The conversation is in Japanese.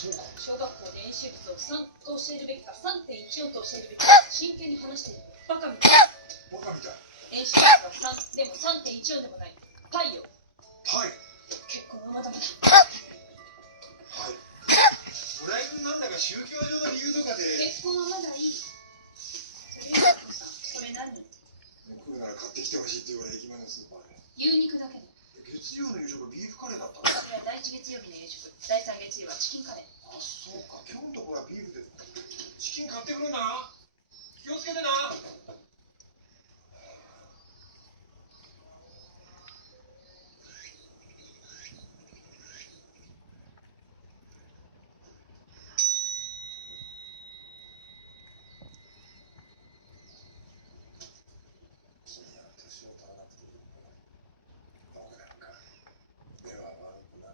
そうか。小学校で演習物を3と教えるべきか3.14と教えるべきか真剣に話している。バカみたい。バカみたい。演習物は3でも3.14でもない。パイよ。はい。結婚はまだまだ。はい。村井君なんだか宗教上の理由とかで。結婚はまだいい。それよりお父さん、これ何？食うなら買ってきてほしいって言われ駅前のスーパーで。牛肉だけで。月曜の夕食ビーフカレーだったの。それは第1月曜日の夕食。第3月曜はチキンカレー。